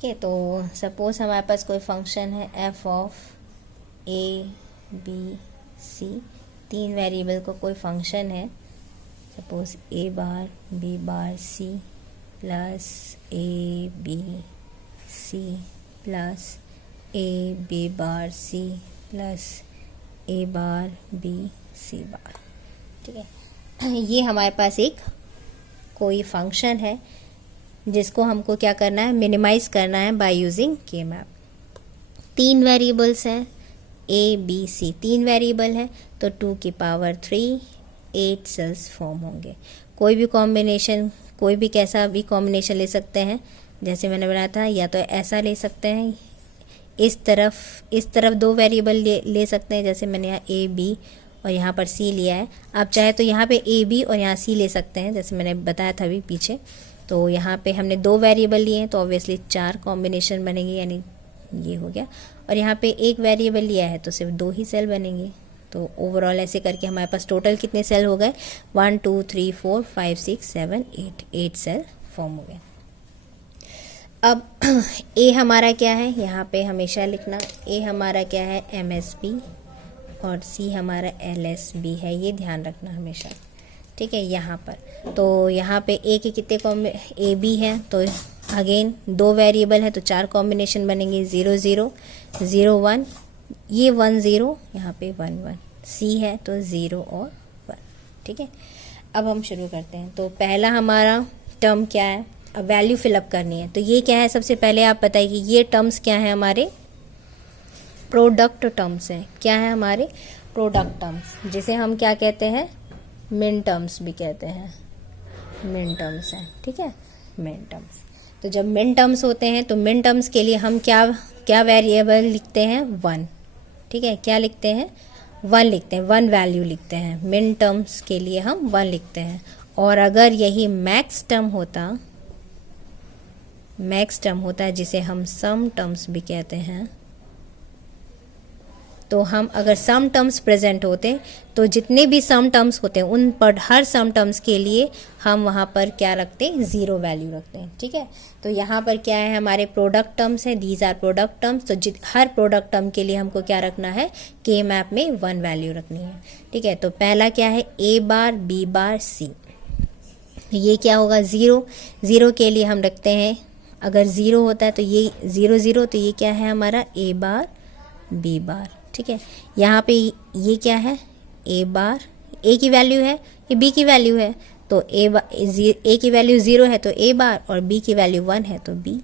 ठीक है, तो सपोज हमारे पास कोई फंक्शन है F of A B C, 3 variable को कोई फंक्शन है, suppose A bar B bar C plus A B C plus A B bar C plus A bar B C bar. ठीक है, ये हमारे पास एक कोई फंक्शन है जिसको हमको क्या करना है, मिनिमाइज करना है बाय यूजिंग के मैप। 3 वेरिएबल्स हैं ए बी सी, 3 वेरिएबल है तो 2 की पावर 3 8 सेल्स फॉर्म होंगे। कोई भी कॉम्बिनेशन, कोई भी कैसा भी कॉम्बिनेशन ले सकते हैं, जैसे मैंने बनाया था, या तो ऐसा ले सकते हैं, इस तरफ 2 वेरिएबल ले सकते हैं, जैसे मैंने यहाँ ए बी और यहाँ पर सी लिया है। आप चाहे तो यहाँ पे ए बी और यहाँ सी ले सकते हैं, जैसे मैंने बताया था अभी पीछे। तो यहाँ पे हमने 2 वेरिएबल लिए हैं तो ऑब्वियसली 4 कॉम्बिनेशन बनेंगे, यानी ये हो गया। और यहाँ पे 1 वेरिएबल लिया है तो सिर्फ 2 ही सेल बनेंगे। तो ओवरऑल ऐसे करके हमारे पास टोटल कितने सेल हो गए, 1 2 3 4 5 6 7 8 सेल फॉर्म हो गए। अब ए हमारा क्या है, यहाँ पे हमेशा लिखना, ए हमारा क्या है MSB और सी हमारा LSB है, ये ध्यान रखना हमेशा। ठीक है, यहाँ पर तो यहाँ पे ए के कितने ए बी है, तो अगेन 2 वेरिएबल है तो 4 कॉम्बिनेशन बनेंगे, 0 0 0 1, ये 1 0, यहाँ पे 1 1, सी है तो 0 और 1। ठीक है, अब हम शुरू करते हैं। तो पहला हमारा टर्म क्या है, अब वैल्यू फिलअप करनी है। तो ये क्या है, सबसे पहले आप बताइए कि ये टर्म्स क्या है, हमारे प्रोडक्ट टर्म्स हैं। क्या है हमारे प्रोडक्ट टर्म्स, जिसे हम क्या कहते हैं, मिन टर्म्स भी कहते हैं, मिन टर्म्स हैं। ठीक है, मिन टर्म्स। तो जब मिन टर्म्स होते हैं तो मिन टर्म्स के लिए हम क्या वेरिएबल लिखते हैं, 1। ठीक है, क्या लिखते हैं, 1 लिखते हैं, 1 वैल्यू लिखते हैं। मिन टर्म्स के लिए हम 1 लिखते हैं। और अगर यही मैक्स टर्म होता है जिसे हम सम टर्म्स भी कहते हैं, तो हम अगर सम टर्म्स प्रेजेंट होते तो जितने भी सम टर्म्स होते हैं उन पर हर सम टर्म्स के लिए हम वहाँ पर क्या रखते हैं, 0 वैल्यू रखते हैं। ठीक है, तो यहाँ पर क्या है, हमारे प्रोडक्ट टर्म्स है, दीज आर प्रोडक्ट टर्म्स। तो हर प्रोडक्ट टर्म के लिए हमको क्या रखना है, के मैप में 1 वैल्यू रखनी है। ठीक है, तो पहला क्या है, ए बार बी बार सी, ये क्या होगा, 0 0 के लिए हम रखते हैं, अगर 0 होता है तो ये 0 0, तो ये क्या है हमारा ए बार बी बार। ठीक है, यहाँ पे ये क्या है, ए बार, ए की वैल्यू है, ये बी की वैल्यू है, तो ए की वैल्यू 0 है तो ए बार, और बी की वैल्यू 1 है तो बी।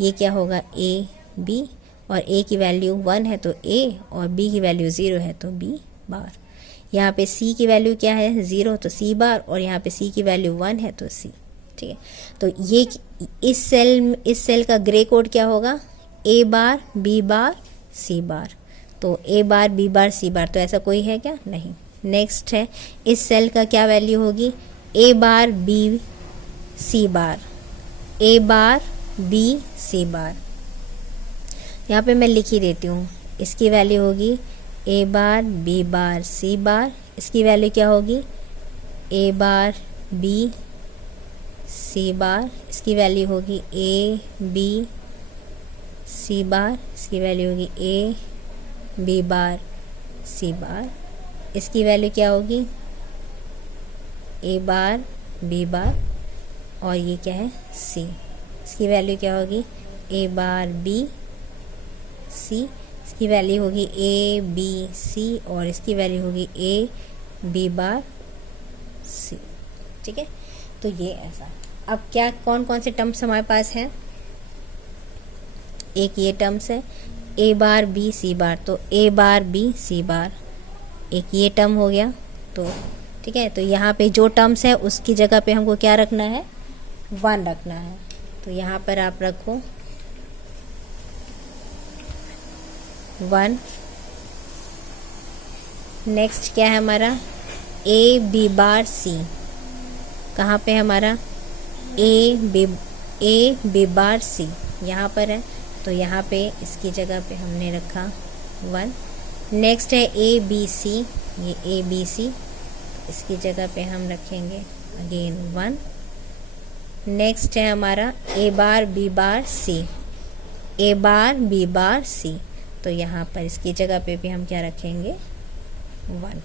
ये क्या होगा, ए बी, और ए की वैल्यू 1 है तो ए, और बी की वैल्यू 0 है तो बी बार। यहाँ पे सी की वैल्यू क्या है, 0, तो सी बार, और यहाँ पे सी की वैल्यू 1 है तो सी। ठीक है, तो ये इस सेल का ग्रे कोड क्या होगा, ए बार बी बार सी बार। तो ए बार बी बार सी बार, तो ऐसा कोई है क्या, नहीं। नेक्स्ट है, इस सेल का क्या वैल्यू होगी, ए बार बी सी बार, ए बार बी सी बार। यहाँ पे मैं लिख ही देती हूँ, इसकी वैल्यू होगी ए बार बी बार सी बार, इसकी वैल्यू क्या होगी, ए बार बी सी बार, इसकी वैल्यू होगी ए बी सी बार, इसकी वैल्यू होगी ए बी बार सी बार, इसकी वैल्यू क्या होगी, ए बार बी बार, और ये क्या है, सी, इसकी वैल्यू क्या होगी, ए बार बी सी, इसकी वैल्यू होगी ए बी सी, और इसकी वैल्यू होगी ए बी बार सी। ठीक है, तो ये ऐसा। अब क्या कौन कौन से टर्म्स हमारे पास हैं, एक ये टर्म्स है ए बार बी सी बार, तो ए बार बी सी बार, एक ये टर्म हो गया। तो ठीक है, तो यहाँ पे जो टर्म्स है उसकी जगह पे हमको क्या रखना है, 1 रखना है। तो यहाँ पर आप रखो 1। नेक्स्ट क्या है हमारा, ए बी बार सी, कहाँ पे हमारा ए बी बार सी यहाँ पर है, तो यहाँ पे इसकी जगह पे हमने रखा 1। नेक्स्ट है ए बी सी, ये ए बी सी, इसकी जगह पे हम रखेंगे अगेन 1। नेक्स्ट है हमारा A bar B bar C, A bar B bar C। तो यहाँ पर इसकी जगह पे भी हम क्या रखेंगे 1।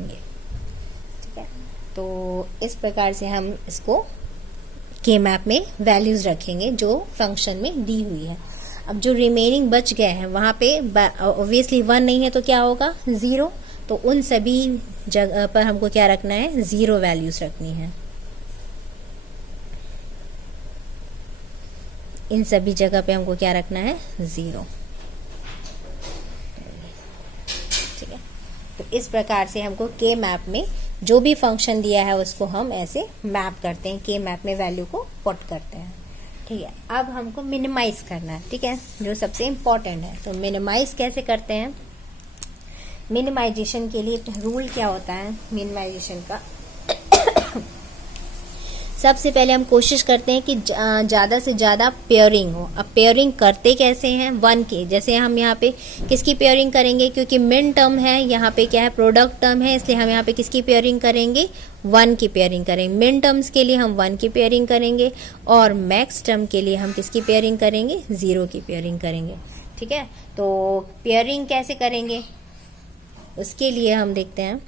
ये ठीक है। तो इस प्रकार से हम इसको के मैप में वैल्यूज रखेंगे जो फंक्शन में दी हुई है। अब जो रिमेनिंग बच गए हैं वहाँ पे ऑब्वियसली 1 नहीं है तो क्या होगा 0। तो उन सभी जगह पर हमको क्या रखना है 0 वैल्यूज रखनी है। इन सभी जगह पे हमको क्या रखना है 0। ठीक है। तो इस प्रकार से हमको के मैप में जो भी फंक्शन दिया है उसको हम ऐसे मैप करते हैं, के मैप में वैल्यू को पुट करते हैं। ठीक है। अब हमको मिनिमाइज करना है, ठीक है, जो सबसे इम्पोर्टेंट है। तो मिनिमाइज कैसे करते हैं? मिनिमाइजेशन के लिए रूल क्या होता है मिनिमाइजेशन का? सबसे पहले हम कोशिश करते हैं कि ज़्यादा से ज़्यादा पेयरिंग हो। अब पेयरिंग करते कैसे हैं? 1 के, जैसे हम यहाँ पे किसकी पेयरिंग करेंगे? क्योंकि मिन टर्म है, यहाँ पे क्या है प्रोडक्ट टर्म है, इसलिए हम यहाँ पे किसकी पेयरिंग करेंगे 1 की पेयरिंग करेंगे। मिन टर्म्स के लिए हम 1 की पेयरिंग करेंगे और मैक्स टर्म के लिए हम किसकी पेयरिंग करेंगे 0 की पेयरिंग करेंगे। ठीक है। तो पेयरिंग कैसे करेंगे उसके लिए हम देखते हैं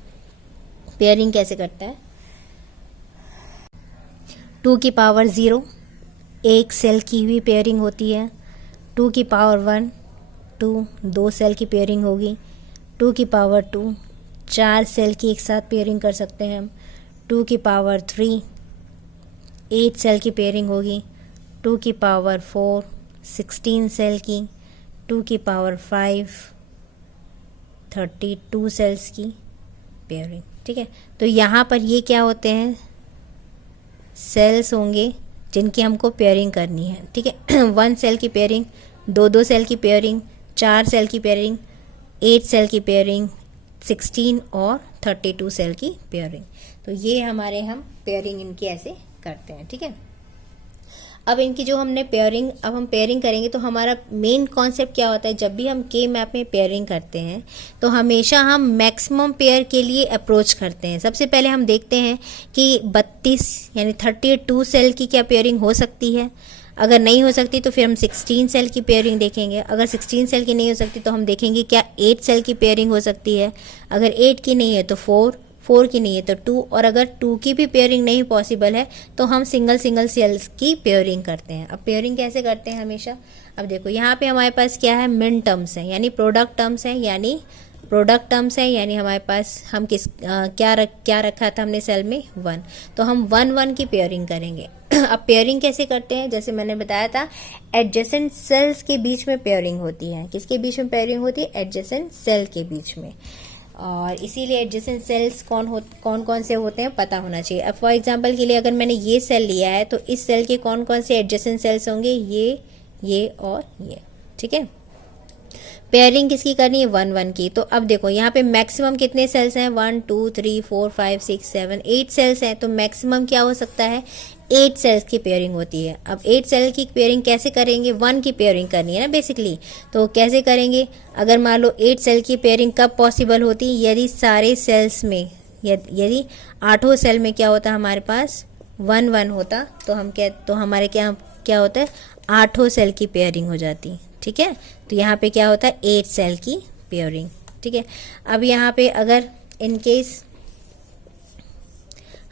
पेयरिंग कैसे करता है। 2 की पावर 0 एक सेल की हुई पेयरिंग होती है। 2 की पावर 1 2 दो सेल की पेयरिंग होगी। 2 की पावर 2 4 सेल की एक साथ पेयरिंग कर सकते हैं हम। 2 की पावर 3 8 सेल की पेयरिंग होगी। 2 की पावर 4 16 सेल की। 2 की पावर 5 32 सेल्स की पेयरिंग। ठीक है। तो यहाँ पर ये क्या होते हैं सेल्स होंगे जिनकी हमको पेयरिंग करनी है। ठीक है। 1 सेल की पेयरिंग, 2 सेल की पेयरिंग, 4 सेल की पेयरिंग, 8 सेल की पेयरिंग, 16 और 32 सेल की पेयरिंग। तो ये हमारे हम पेयरिंग इनकी ऐसे करते हैं। ठीक है। अब इनकी जो हमने पेयरिंग, अब हम पेयरिंग करेंगे तो हमारा मेन कॉन्सेप्ट क्या होता है? जब भी हम के मैप में पेयरिंग करते हैं तो हमेशा हम मैक्सिमम पेयर के लिए अप्रोच करते हैं। सबसे पहले हम देखते हैं कि 32 यानी 32 सेल की क्या पेयरिंग हो सकती है। अगर नहीं हो सकती तो फिर हम 16 सेल की पेयरिंग देखेंगे। अगर 16 सेल की नहीं हो सकती तो हम देखेंगे क्या 8 सेल की पेयरिंग हो सकती है। अगर 8 की नहीं है तो 4 की नहीं है तो 2, और अगर 2 की भी पेयरिंग नहीं पॉसिबल है तो हम सिंगल सेल्स की पेयरिंग करते हैं। अब पेयरिंग कैसे करते हैं हमेशा? अब देखो यहाँ पे हमारे पास क्या है मिन टर्म्स है यानी प्रोडक्ट टर्म्स है, यानी हमारे पास हम क्या रखा था हमने सेल में 1, तो हम 1 की पेयरिंग करेंगे। अब पेयरिंग कैसे करते हैं? जैसे मैंने बताया था एडजेसेंट सेल्स के बीच में पेयरिंग होती है। किसके बीच में पेयरिंग होती है? एडजेसेंट सेल के बीच में। और इसीलिए एडजेसेंट सेल्स कौन से होते हैं पता होना चाहिए। अब फॉर एग्जांपल के लिए अगर मैंने ये सेल लिया है तो इस सेल के कौन से एडजेसेंट सेल्स होंगे? ये और ये। ठीक है। पेयरिंग किसकी करनी है? 1 की। तो अब देखो यहाँ पे मैक्सिमम कितने सेल्स हैं? 1 2 3 4 5 6 7 8 सेल्स हैं। तो मैक्सिमम क्या हो सकता है? 8 सेल्स की पेयरिंग होती है। अब 8 सेल की पेयरिंग कैसे करेंगे? 1 की पेयरिंग करनी है ना बेसिकली। तो कैसे करेंगे? अगर मान लो 8 सेल की पेयरिंग कब पॉसिबल होती? यदि सारे सेल्स में यदि 8 सेल में क्या होता हमारे पास 1 होता तो हमारे क्या होता है 8 सेल की पेयरिंग हो जाती। ठीक है। तो यहाँ पे क्या होता है 8 सेल की पेयरिंग। ठीक है। अब यहाँ पे अगर इन केस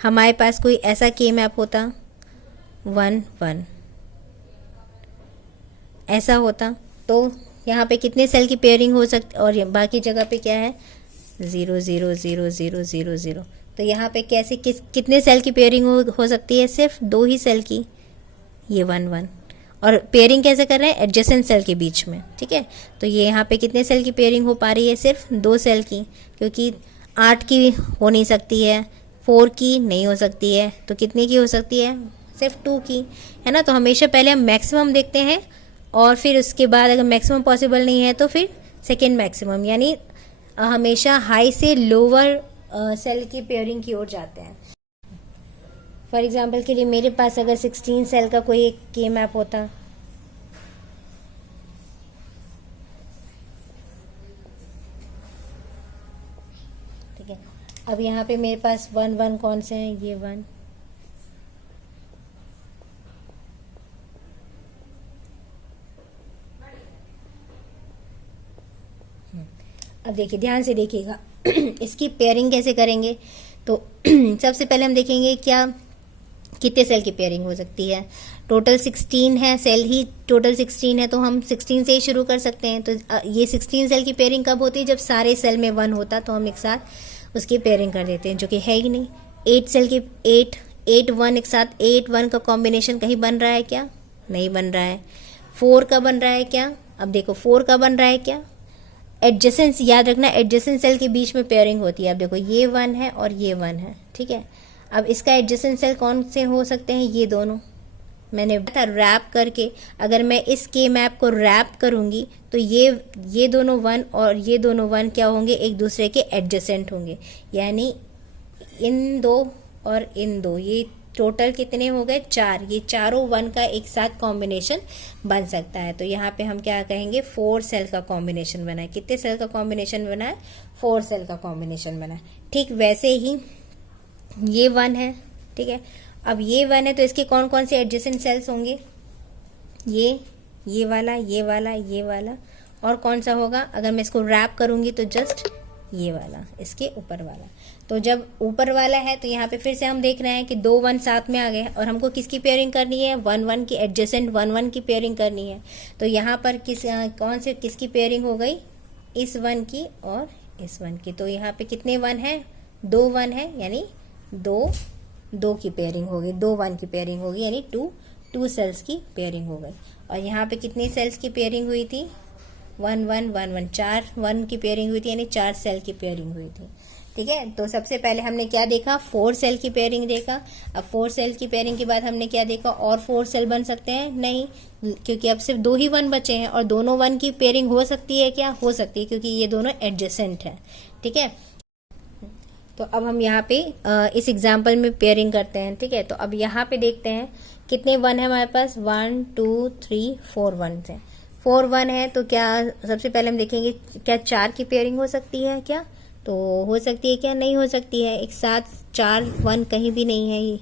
हमारे पास कोई ऐसा के मैप होता 1 ऐसा होता तो यहाँ पे कितने सेल की पेयरिंग हो सकती, और बाकी जगह पे क्या है 0 0 0 0 0 0। तो यहाँ पे कैसे कितने सेल की पेयरिंग हो सकती है? सिर्फ 2 ही सेल की, ये 1 और पेयरिंग कैसे कर रहे हैं? एडजेसेंट सेल के बीच में। ठीक है। तो ये यहाँ पे कितने सेल की पेयरिंग हो पा रही है? सिर्फ 2 सेल की, क्योंकि 8 की हो नहीं सकती है, 4 की नहीं हो सकती है, तो कितने की हो सकती है? सिर्फ 2 की, है ना। तो हमेशा पहले हम मैक्सिमम देखते हैं और फिर उसके बाद अगर मैक्सिमम पॉसिबल नहीं है तो फिर सेकेंड मैक्सिमम, यानी हमेशा हाई से लोअर सेल की पेयरिंग की ओर जाते हैं। फॉर एग्जाम्पल के लिए मेरे पास अगर 16 सेल का कोई एक के मैप होता, ठीक है। अब यहाँ पे मेरे पास 1 कौन से हैं? ये 1, अब देखिए ध्यान से देखिएगा इसकी पेयरिंग कैसे करेंगे। तो सबसे पहले हम देखेंगे क्या कितने सेल की पेयरिंग हो सकती है। टोटल 16 है, सेल ही टोटल 16 है, तो हम 16 से ही शुरू कर सकते हैं। तो ये 16 सेल की पेयरिंग कब होती है, जब सारे सेल में 1 होता, तो हम एक साथ उसकी पेयरिंग कर देते हैं, जो कि है ही नहीं। 8 सेल की 8 1 एक साथ 8 1 का कॉम्बिनेशन कहीं बन रहा है क्या, नहीं बन रहा है। 4 का बन रहा है क्या, अब देखो 4 का बन रहा है क्या। एडजेसेंस याद रखना, एडजेसेंट सेल के बीच में पेयरिंग होती है। अब देखो ये 1 है और ये 1 है, ठीक है। अब इसका एडजेसेंट सेल कौन से हो सकते हैं, ये दोनों। मैंने बताया रैप करके, अगर मैं इस के मैप को रैप करूंगी तो ये दोनों 1 और ये दोनों 1 क्या होंगे, एक दूसरे के एडजेसेंट होंगे। यानी इन दो और इन दो, ये टोटल कितने हो गए, 4। ये चारों 1 का एक साथ कॉम्बिनेशन बन सकता है। तो यहाँ पे हम क्या कहेंगे, 4 सेल का कॉम्बिनेशन बना है। कितने सेल का कॉम्बिनेशन बना है, 4 सेल का कॉम्बिनेशन बना है। ठीक वैसे ही ये 1 है, ठीक है। अब ये 1 है तो इसके कौन कौन से एडजेसेंट सेल्स होंगे, ये वाला, ये वाला, ये वाला, और कौन सा होगा, अगर मैं इसको रैप करूंगी तो जस्ट ये वाला, इसके ऊपर वाला। तो जब ऊपर वाला है तो यहाँ पे फिर से हम देख रहे हैं कि 2 1 साथ में आ गए, और हमको किसकी पेयरिंग करनी है, 1 1 की, एडजेसेंट 1 1 की पेयरिंग करनी है। तो यहाँ पर कौन से किसकी पेयरिंग हो गई, इस 1 की और इस 1 की। तो यहाँ पे कितने 1 है, 2 1 है, यानी 2 की पेयरिंग हो गई, 2 1 की पेयरिंग होगी, यानी 2 सेल्स की पेयरिंग हो गई। और यहाँ पे कितनी सेल्स की पेयरिंग हुई थी, 1 1 1 1, 4 1 की पेयरिंग हुई थी, यानी 4 सेल की पेयरिंग हुई थी, ठीक है। तो सबसे पहले हमने क्या देखा, 4 सेल की पेयरिंग देखा। अब 4 सेल की पेयरिंग के बाद हमने क्या देखा, और 4 सेल बन सकते हैं, नहीं, क्योंकि अब सिर्फ 2 ही 1 बचे हैं। और दोनों 1 की पेयरिंग हो सकती है क्या, हो सकती है, क्योंकि ये दोनों एडजेसेंट है, ठीक है। तो अब हम यहाँ पे इस एग्जाम्पल में पेयरिंग करते हैं, ठीक है। तो अब यहाँ पे देखते हैं कितने 1 है हमारे पास, 1 2 3 4 1 है, 4 1 है। तो क्या सबसे पहले हम देखेंगे क्या 4 की पेयरिंग हो सकती है क्या, तो हो सकती है क्या, नहीं हो सकती है। एक साथ 4 1 कहीं भी नहीं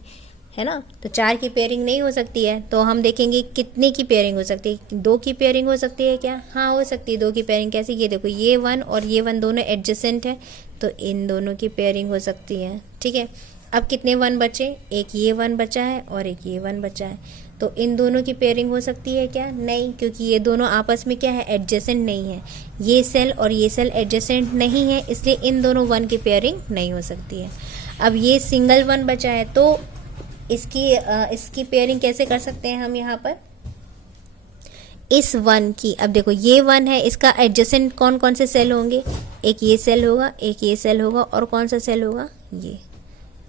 है ना, तो 4 की पेयरिंग नहीं हो सकती है। तो हम देखेंगे कितने की पेयरिंग हो सकती है, 2 की पेयरिंग हो सकती है क्या, हाँ हो सकती है। 2 की पेयरिंग कैसे, ये देखो ये 1 और ये 1 दोनों एडजेसेंट है, तो इन दोनों की पेयरिंग हो सकती है, ठीक है। अब कितने 1 बचे, एक ये 1 बचा है और एक ये 1 बचा है, तो इन दोनों की पेयरिंग हो सकती है क्या, नहीं, क्योंकि ये दोनों आपस में क्या है, एडजेसेंट नहीं है। ये सेल और ये सेल एडजेसेंट नहीं है, इसलिए इन दोनों 1 की पेयरिंग नहीं हो सकती है। अब ये सिंगल 1 बचा है, तो इसकी पेयरिंग कैसे कर सकते हैं हम यहाँ पर, इस 1 की। अब देखो ये 1 है, इसका एडजेसेंट कौन कौन से सेल होंगे, एक ये सेल होगा, एक ये सेल होगा, और कौन सा सेल होगा, ये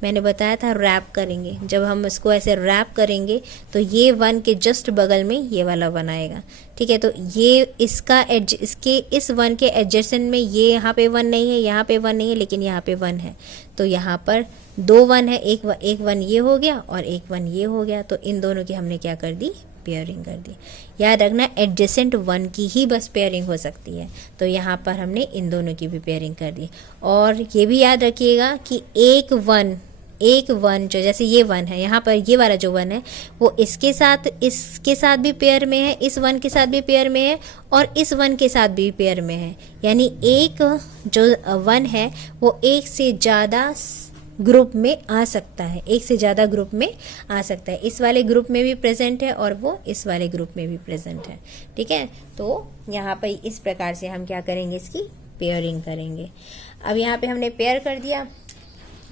मैंने बताया था रैप करेंगे। जब हम इसको ऐसे रैप करेंगे तो ये 1 के जस्ट बगल में ये वाला 1 आएगा, ठीक है। तो ये इसका इसके इस 1 के एडजेसेंट में ये यहाँ पे 1 नहीं है, यहाँ पे 1 नहीं है, लेकिन यहाँ पे 1 है। तो यहाँ पर 2 1 है, एक 1 ये हो गया और एक 1 ये हो गया, तो इन दोनों की हमने क्या कर दी, पेयरिंग कर दी। याद रखना एडजेसेंट 1 की ही बस पेयरिंग हो सकती है, तो यहाँ पर हमने इन दोनों की भी पेयरिंग कर दी। और ये भी याद रखिएगा कि एक 1 जो जैसे ये 1 है, यहाँ पर ये वाला जो 1 है वो इसके साथ भी पेयर में है, इस 1 के साथ भी पेयर में है, और इस 1 के साथ भी पेयर में है। यानी एक जो 1 है वो एक से ज़्यादा ग्रुप में आ सकता है, एक से ज़्यादा ग्रुप में आ सकता है। इस वाले ग्रुप में भी प्रेजेंट है और वो इस वाले ग्रुप में भी प्रेजेंट है, ठीक है। तो यहाँ पर इस प्रकार से हम क्या करेंगे, इसकी पेयरिंग करेंगे। अब यहाँ पे हमने पेयर कर दिया,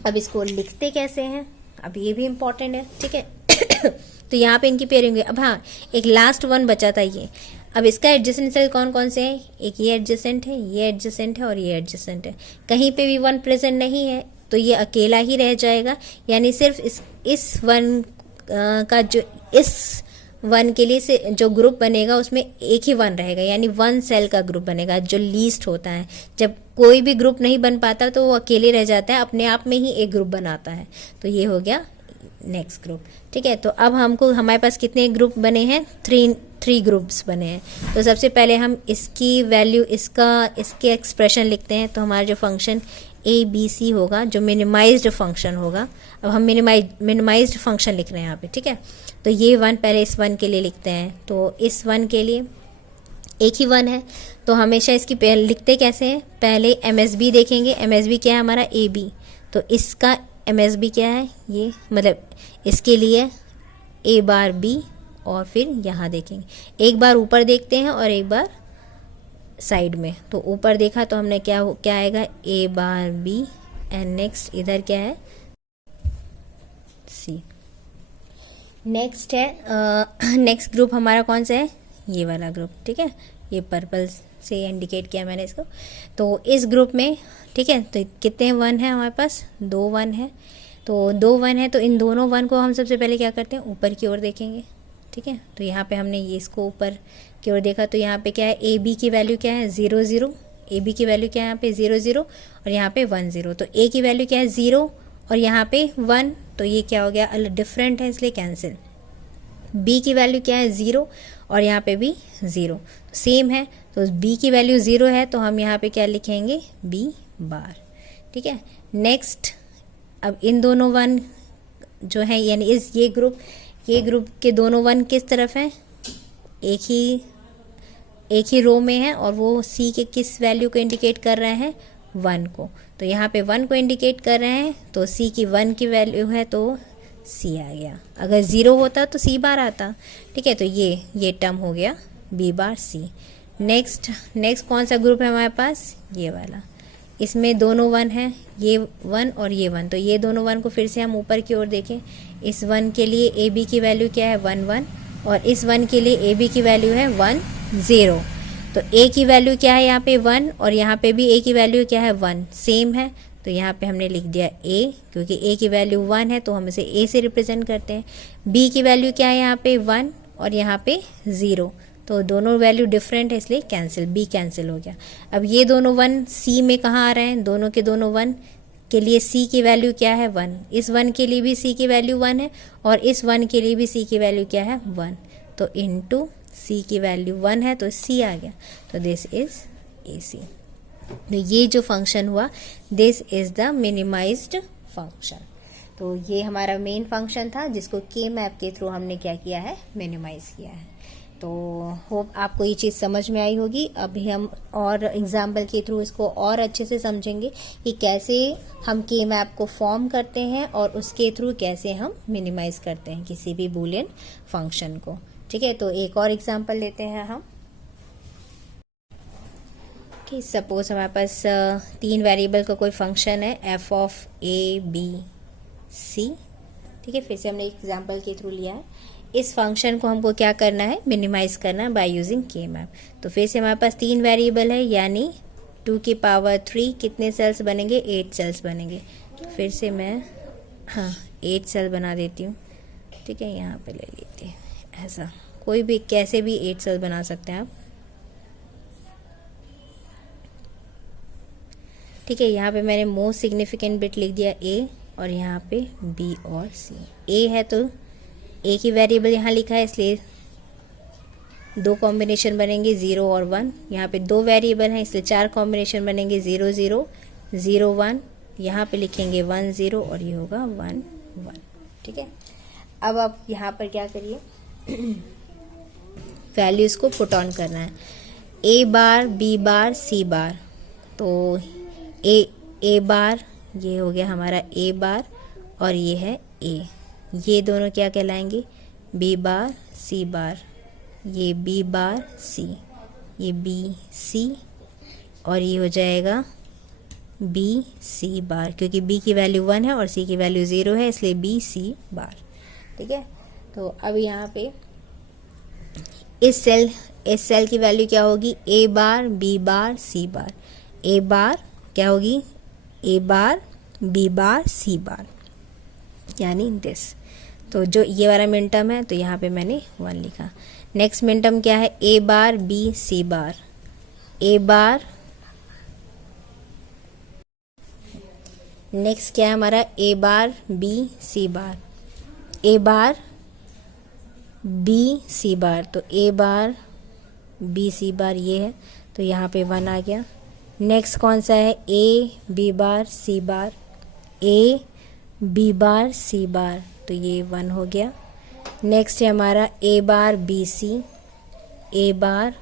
अब इसको लिखते कैसे हैं, अब ये भी इम्पोर्टेंट है, ठीक है। तो यहाँ पे इनकी पेयरिंग है। अब हाँ, एक लास्ट 1 बचा था ये। अब इसका एडजेसेंट सेल कौन कौन से हैं, एक ये एडजेसेंट है, ये एडजेसेंट है और ये एडजेसेंट है। कहीं पे भी 1 प्रेजेंट नहीं है, तो ये अकेला ही रह जाएगा। यानी सिर्फ इस 1 का जो इस 1 के लिए से जो ग्रुप बनेगा उसमें एक ही 1 रहेगा, यानी 1 सेल का ग्रुप बनेगा, जो लीस्ट होता है। जब कोई भी ग्रुप नहीं बन पाता तो वो अकेले रह जाता है, अपने आप में ही एक ग्रुप बनाता है। तो ये हो गया नेक्स्ट ग्रुप, ठीक है। तो अब हमारे पास कितने ग्रुप बने हैं, 3 ग्रुप्स बने हैं। तो सबसे पहले हम इसकी वैल्यू, इसके एक्सप्रेशन लिखते हैं। तो हमारा जो फंक्शन ABC होगा, जो मिनिमाइज्ड फंक्शन होगा। अब हम मिनिमाइज्ड फंक्शन लिख रहे हैं यहाँ पे, ठीक है। तो ये 1 पहले इस 1 के लिए लिखते हैं। तो इस 1 के लिए एक ही वन है, तो हमेशा इसकी लिखते कैसे हैं, पहले MSB देखेंगे। MSB क्या है हमारा AB, तो इसका MSB क्या है ये, मतलब इसके लिए A बार B, और फिर यहाँ देखेंगे, एक बार ऊपर देखते हैं और एक बार साइड में। तो ऊपर देखा तो हमने क्या आएगा A bar B, and next इधर क्या है C। नेक्स्ट है नेक्स्ट ग्रुप हमारा कौन सा है, ये वाला ग्रुप, ठीक है, ये पर्पल से इंडिकेट किया मैंने इसको। तो इस ग्रुप में, ठीक है, तो कितने वन है हमारे पास, 2 वन है। तो 2 वन है, तो इन दोनों वन को हम सबसे पहले क्या करते हैं, ऊपर की ओर देखेंगे, ठीक है। तो यहाँ पे हमने ये इसको ऊपर की ओर देखा, तो यहाँ पे क्या है, AB की वैल्यू क्या है 0 0, AB की वैल्यू क्या है यहाँ पे 0 0, और यहाँ पे 1 0। तो A की वैल्यू क्या है 0 और यहाँ पे 1, तो ये क्या हो गया, अलग डिफरेंट है इसलिए कैंसिल। B की वैल्यू क्या है 0 और यहाँ पे भी 0, सेम है। तो B की वैल्यू 0 है, तो हम यहाँ पे क्या लिखेंगे B बार, ठीक है। नेक्स्ट, अब इन दोनों वन जो है, यानी ये ग्रुप के दोनों वन किस तरफ हैं, एक ही रो में है, और वो C के किस वैल्यू को इंडिकेट कर रहे हैं, 1 को। तो यहाँ पे 1 को इंडिकेट कर रहे हैं, तो C की 1 की वैल्यू है तो C आ गया। अगर 0 होता तो C बार आता, ठीक है। तो ये टर्म हो गया B बार C। नेक्स्ट कौन सा ग्रुप है हमारे पास, ये वाला, इसमें दोनों वन हैं, ये 1 और ये 1। तो ये दोनों 1 को फिर से हम ऊपर की ओर देखें, इस 1 के लिए AB की वैल्यू क्या है 1 1, और इस 1 के लिए AB की वैल्यू है 1 0। तो A की वैल्यू क्या है यहाँ पे 1, और यहाँ पे भी A की वैल्यू क्या है 1, सेम है। तो यहाँ पे हमने लिख दिया A, क्योंकि A की वैल्यू 1 है तो हम इसे A से रिप्रेजेंट करते हैं। B की वैल्यू क्या है यहाँ पे 1 और यहाँ पे 0, तो दोनों वैल्यू डिफरेंट है इसलिए कैंसिल, B कैंसिल हो गया। अब ये दोनों 1 C में कहाँ आ रहे हैं, दोनों के दोनों 1 के लिए C की वैल्यू क्या है 1, इस 1 के लिए भी C की वैल्यू 1 है, और इस 1 के लिए भी C की वैल्यू क्या है 1, तो इनटू C की वैल्यू 1 है तो C आ गया। तो दिस इज AC। तो ये जो फंक्शन हुआ, this is the minimised function. तो ये हमारा मेन फंक्शन था जिसको के मैप के थ्रू हमने क्या किया है, मिनिमाइज किया है। तो होप आपको ये चीज़ समझ में आई होगी। अभी हम और एग्जाम्पल के थ्रू इसको और अच्छे से समझेंगे कि कैसे हम के मैप को फॉर्म करते हैं और उसके थ्रू कैसे हम मिनिमाइज करते हैं किसी भी बूलियन फंक्शन को, ठीक है। तो एक और एग्जाम्पल लेते हैं हम कि सपोज हमारे पास 3 वेरिएबल का कोई फंक्शन है f of a b c, ठीक है। फिर से हमने एग्जाम्पल के थ्रू लिया है। इस फंक्शन को हमको क्या करना है, मिनिमाइज करना है बाय यूजिंग के मैप। तो फिर से हमारे पास 3 वेरिएबल है, यानी 2 की पावर 3 कितने सेल्स बनेंगे, 8 सेल्स बनेंगे। तो फिर से मैं 8 सेल बना देती हूँ, ठीक है। यहाँ पे ले लेते हैं, ऐसा कोई भी कैसे भी 8 सेल बना सकते हैं आप, ठीक है। यहाँ पे मैंने मोस्ट सिग्निफिकेंट बिट लिख दिया A, और यहाँ पे B और C। A है तो A की वेरिएबल यहाँ लिखा है इसलिए 2 कॉम्बिनेशन बनेंगे 0 और 1। यहाँ पे 2 वेरिएबल हैं इसलिए 4 कॉम्बिनेशन बनेंगे 0 0 0 1। यहाँ पे लिखेंगे 1 0 और ये होगा 1 1, ठीक है। अब आप यहाँ पर क्या करिए, वैल्यूज़ को पुट ऑन करना है, A bar B bar C बार। तो A बार ये हो गया हमारा A बार, और ये है A, ये दोनों क्या कहलाएंगे B बार C बार, ये B बार C, ये B C, और ये हो जाएगा B C बार, क्योंकि B की वैल्यू 1 है और C की वैल्यू 0 है इसलिए B C बार, ठीक है। तो अब यहाँ पे इस सेल की वैल्यू क्या होगी, A bar B bar C bar. A बार क्या होगी, A bar B bar C बार, यानी दिस। तो जो ये वाला मिनटर्म है तो यहाँ पे मैंने 1 लिखा। नेक्स्ट मिनटर्म क्या है, A bar B C bar. A bar, next क्या है हमारा, A bar B C bar. A bar B C बार, तो A बार B C बार ये है, तो यहाँ पे 1 आ गया। नेक्स्ट कौन सा है, A B bar C bar, A B bar C बार, तो ये 1 हो गया। नेक्स्ट है हमारा A bar B C, A bar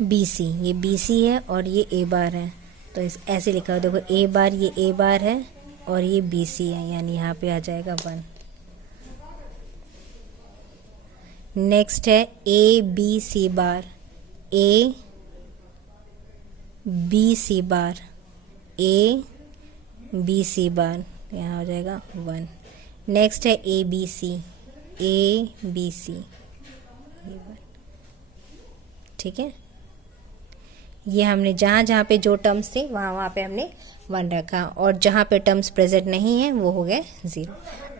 B C, ये बी सी है और ये ए बार है, तो इस ऐसे लिखा हो, देखो ए बार, ये ए बार है और ये बी सी है, यानी यहाँ पे आ जाएगा 1। नेक्स्ट है A B C bar, A B C bar, A B C bar, यहाँ हो जाएगा 1। नेक्स्ट है A B C, A B सी, ठीक है। ये हमने जहाँ जहाँ पे जो टर्म्स थे वहाँ वहाँ पे हमने 1 रखा, और जहाँ पे टर्म्स प्रेजेंट नहीं है वो हो गए 0।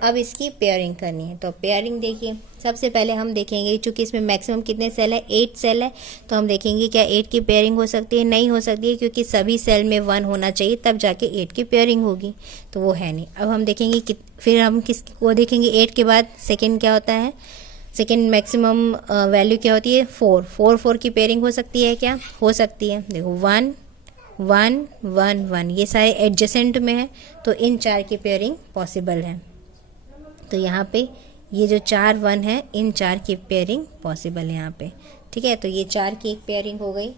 अब इसकी पेयरिंग करनी है, तो पेयरिंग देखिए, सबसे पहले हम देखेंगे, चूंकि इसमें मैक्सिमम कितने सेल है, 8 सेल है, तो हम देखेंगे क्या 8 की पेयरिंग हो सकती है, नहीं हो सकती है, क्योंकि सभी सेल में 1 होना चाहिए तब जाके 8 की पेयरिंग होगी, तो वो है नहीं। अब हम देखेंगे कि फिर हम किसको देखेंगे, 8 के बाद सेकेंड क्या होता है, सेकेंड मैक्सिमम वैल्यू क्या होती है, 4 की पेयरिंग हो सकती है क्या, हो सकती है। देखो 1 1 1 1, ये सारे एडजेसेंट में है, तो इन 4 की पेयरिंग पॉसिबल है। तो यहाँ पे ये जो 4 1 है, इन 4 की पेयरिंग पॉसिबल है यहाँ पे, ठीक है। तो ये 4 की एक पेयरिंग हो गई।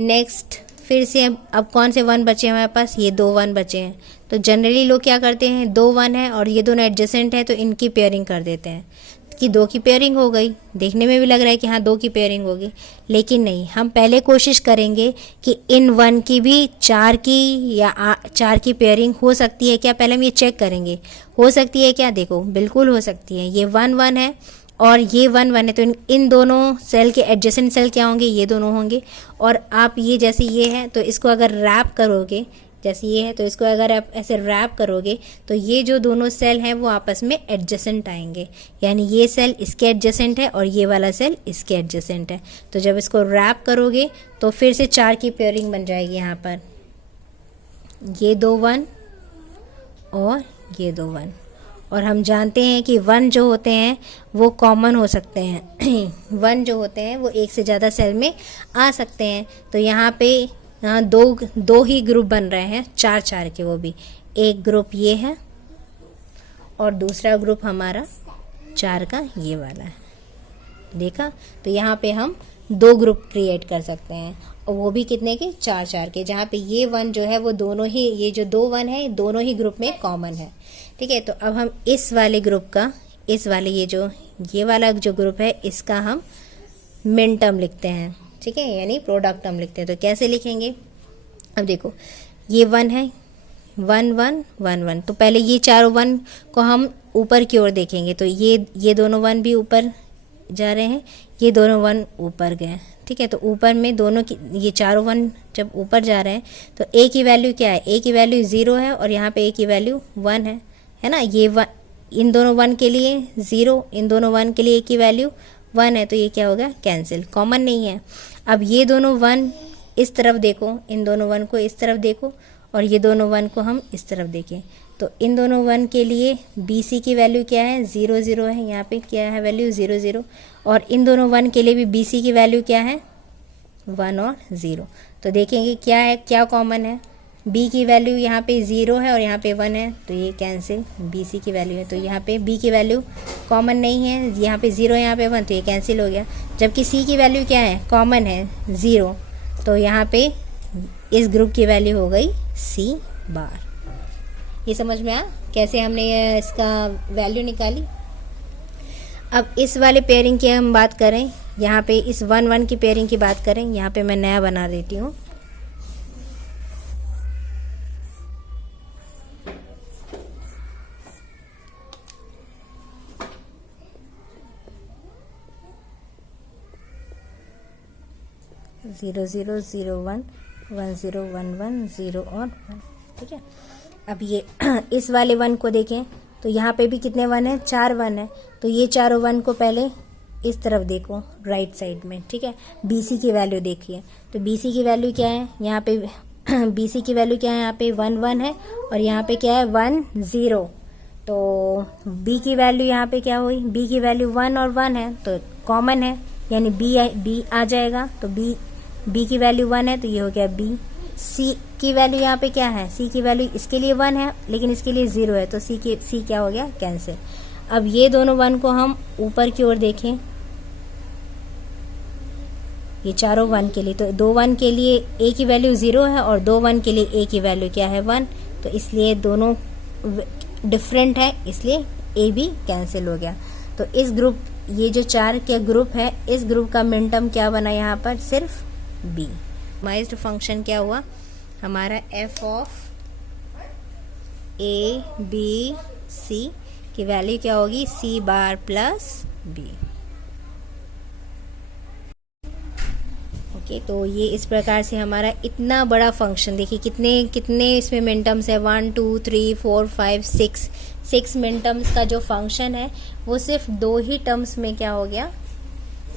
नेक्स्ट फिर से अब कौन से 1 बचे हैं हमारे पास, ये 2 1 बचे हैं, तो जनरली लोग क्या करते हैं, 2 1 है और ये दोनों एडजेसेंट है, तो इनकी पेयरिंग कर देते हैं कि 2 की पेयरिंग हो गई। देखने में भी लग रहा है कि हाँ 2 की पेयरिंग होगी, लेकिन नहीं, हम पहले कोशिश करेंगे कि इन 1 की भी 4 की या 4 की पेयरिंग हो सकती है क्या, पहले हम ये चेक करेंगे, हो सकती है क्या। देखो बिल्कुल हो सकती है, ये 1 1 है और ये 1 1 है, तो इन दोनों सेल के एडजेसेंट सेल क्या होंगे, ये दोनों होंगे। और आप ये जैसे ये है, तो इसको अगर रैप करोगे, जैसे ये है, तो इसको अगर आप ऐसे रैप करोगे, तो ये जो दोनों सेल हैं वो आपस में एडजेसेंट आएंगे, यानी ये सेल इसके एडजेसेंट है और ये वाला सेल इसके एडजेसेंट है। तो जब इसको रैप करोगे तो फिर से 4 की पेयरिंग बन जाएगी यहाँ पर, ये 2 1 और ये 2 1। और हम जानते हैं कि 1 जो होते हैं वो कॉमन हो सकते हैं 1 जो होते हैं वो एक से ज़्यादा सेल में आ सकते हैं। तो यहाँ पे दो ही ग्रुप बन रहे हैं 4 4 के, वो भी एक ग्रुप ये है और दूसरा ग्रुप हमारा 4 का ये वाला है, देखा। तो यहाँ पे हम 2 ग्रुप क्रिएट कर सकते हैं, और वो भी कितने के, 4 4 के, जहाँ पे ये 1 जो है वो दोनों ही, ये जो 2 1 है दोनों ही ग्रुप में कॉमन है, ठीक है। तो अब हम इस वाले ग्रुप का, इस वाले ये वाला जो ग्रुप है इसका हम मिन टर्म लिखते हैं, ठीक है, यानी प्रोडक्ट टर्म लिखते हैं। तो कैसे लिखेंगे, अब देखो ये 1 है, 1 1 1 1, तो पहले ये चारों 1 को हम ऊपर की ओर देखेंगे, तो ये दोनों 1 भी ऊपर जा रहे हैं, ये दोनों 1 ऊपर गए, ठीक है। तो ऊपर में दोनों की, ये चारों 1 जब ऊपर जा रहे हैं तो ए की वैल्यू क्या है, ए की वैल्यू 0 है और यहाँ पे ए की वैल्यू 1 है ना। ये इन दोनों 1 के लिए 0, इन दोनों 1 के लिए ए की वैल्यू 1 है, तो ये क्या हो गया, कैंसिल, कॉमन नहीं है। अब ये दोनों 1 इस तरफ देखो, इन दोनों 1 को इस तरफ देखो, और ये दोनों 1 को हम इस तरफ देखें, तो इन दोनों 1 के लिए बी सी की वैल्यू क्या है, 0 0 है, यहाँ पे क्या है वैल्यू 0 0, और इन दोनों 1 के लिए भी बी सी की वैल्यू क्या है, 1 और 0। तो देखेंगे क्या है, क्या कॉमन है, b की वैल्यू यहाँ पे 0 है और यहाँ पे 1 है, तो ये कैंसिल, बी सी की वैल्यू है, तो यहाँ पे b की वैल्यू कॉमन नहीं है, यहाँ पे 0 यहाँ पे 1, तो ये कैंसिल हो गया। जबकि c की वैल्यू क्या है, कॉमन है 0, तो यहाँ पे इस ग्रुप की वैल्यू हो गई c बार। ये समझ में आया कैसे हमने ये इसका वैल्यू निकाली। अब इस वाले पेयरिंग की हम बात करें, यहाँ पे इस 1 1 की पेयरिंग की बात करें, यहाँ पे मैं नया बना देती हूँ। ज़ीरो 0 0 1 1 0 1 1 0 और 1, ठीक है। अब ये इस वाले 1 को देखें, तो यहाँ पे भी कितने 1 है, 4 1 है, तो ये चारों 1 को पहले इस तरफ देखो, राइट साइड में, ठीक है। BC की वैल्यू देखिए, तो BC की वैल्यू क्या है, यहाँ पे BC की वैल्यू क्या है, यहाँ पे 1 1 है और यहाँ पे क्या है 1 0, तो B की वैल्यू यहाँ पे क्या हुई, B की वैल्यू 1 और 1 है, तो कॉमन है, यानी B आ जाएगा, तो B की वैल्यू 1 है, तो ये हो गया B। C की वैल्यू यहाँ पे क्या है, C की वैल्यू इसके लिए 1 है लेकिन इसके लिए 0 है, तो C क्या हो गया, कैंसिल। अब ये दोनों 1 को हम ऊपर की ओर देखें, ये चारों 1 के लिए, तो 2 1 के लिए ए की वैल्यू 0 है और 2 1 के लिए ए की वैल्यू क्या है 1, तो इसलिए दोनों डिफरेंट है, इसलिए ए भी कैंसिल हो गया। तो इस ग्रुप, ये जो 4 के ग्रुप है, इस ग्रुप का मिन टर्म क्या बना यहाँ पर, सिर्फ बी। मिनिमाइज्ड फंक्शन क्या हुआ हमारा, F of A B C की वैल्यू क्या होगी, C bar plus B. Okay, तो ये इस प्रकार से हमारा इतना बड़ा फंक्शन, देखिए कितने कितने इसमें मिन टर्म्स है, 1 2 3 4 5 6 मिन टर्म्स का जो फंक्शन है वो सिर्फ 2 ही टर्म्स में क्या हो गया,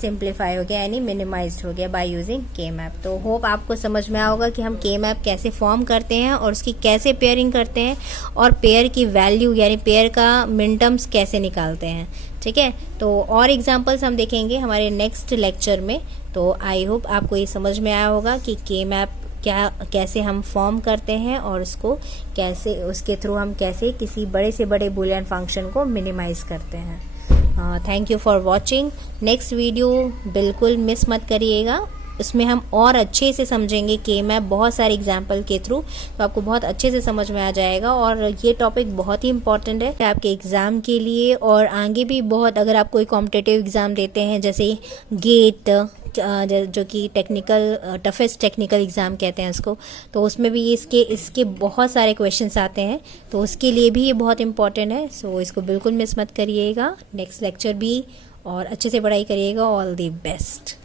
सिंप्लीफाई हो गया, यानी मिनिमाइज्ड हो गया बाय यूजिंग के मैप। तो होप आपको समझ में आया होगा कि हम के मैप कैसे फॉर्म करते हैं और उसकी कैसे पेयरिंग करते हैं और पेयर की वैल्यू यानी पेयर का मिन टर्म्स कैसे निकालते हैं। ठीक है, तो और एग्जांपल्स हम देखेंगे हमारे नेक्स्ट लेक्चर में। तो आई होप आपको ये समझ में आया होगा कि के मैप कैसे हम फॉर्म करते हैं और उसको कैसे, उसके थ्रू हम कैसे किसी बड़े से बड़े बूलियन फंक्शन को मिनिमाइज करते हैं। Thank you for watching. Next video बिल्कुल मिस मत करिएगा, इसमें हम और अच्छे से समझेंगे के मैप बहुत सारे एग्जाम्पल के थ्रू, तो आपको बहुत अच्छे से समझ में आ जाएगा। और ये टॉपिक बहुत ही इंपॉर्टेंट है आपके एग्ज़ाम के लिए और आगे भी बहुत, अगर आप कोई कॉम्पिटिटिव एग्ज़ाम देते हैं जैसे गेट जो कि टेक्निकल टफेस्ट टेक्निकल एग्ज़ाम कहते हैं उसको, तो उसमें भी इसके बहुत सारे क्वेश्चंस आते हैं, तो उसके लिए भी ये बहुत इंपॉर्टेंट है। सो इसको बिल्कुल मिस मत करिएगा। नेक्स्ट लेक्चर भी और अच्छे से पढ़ाई करिएगा। All the best.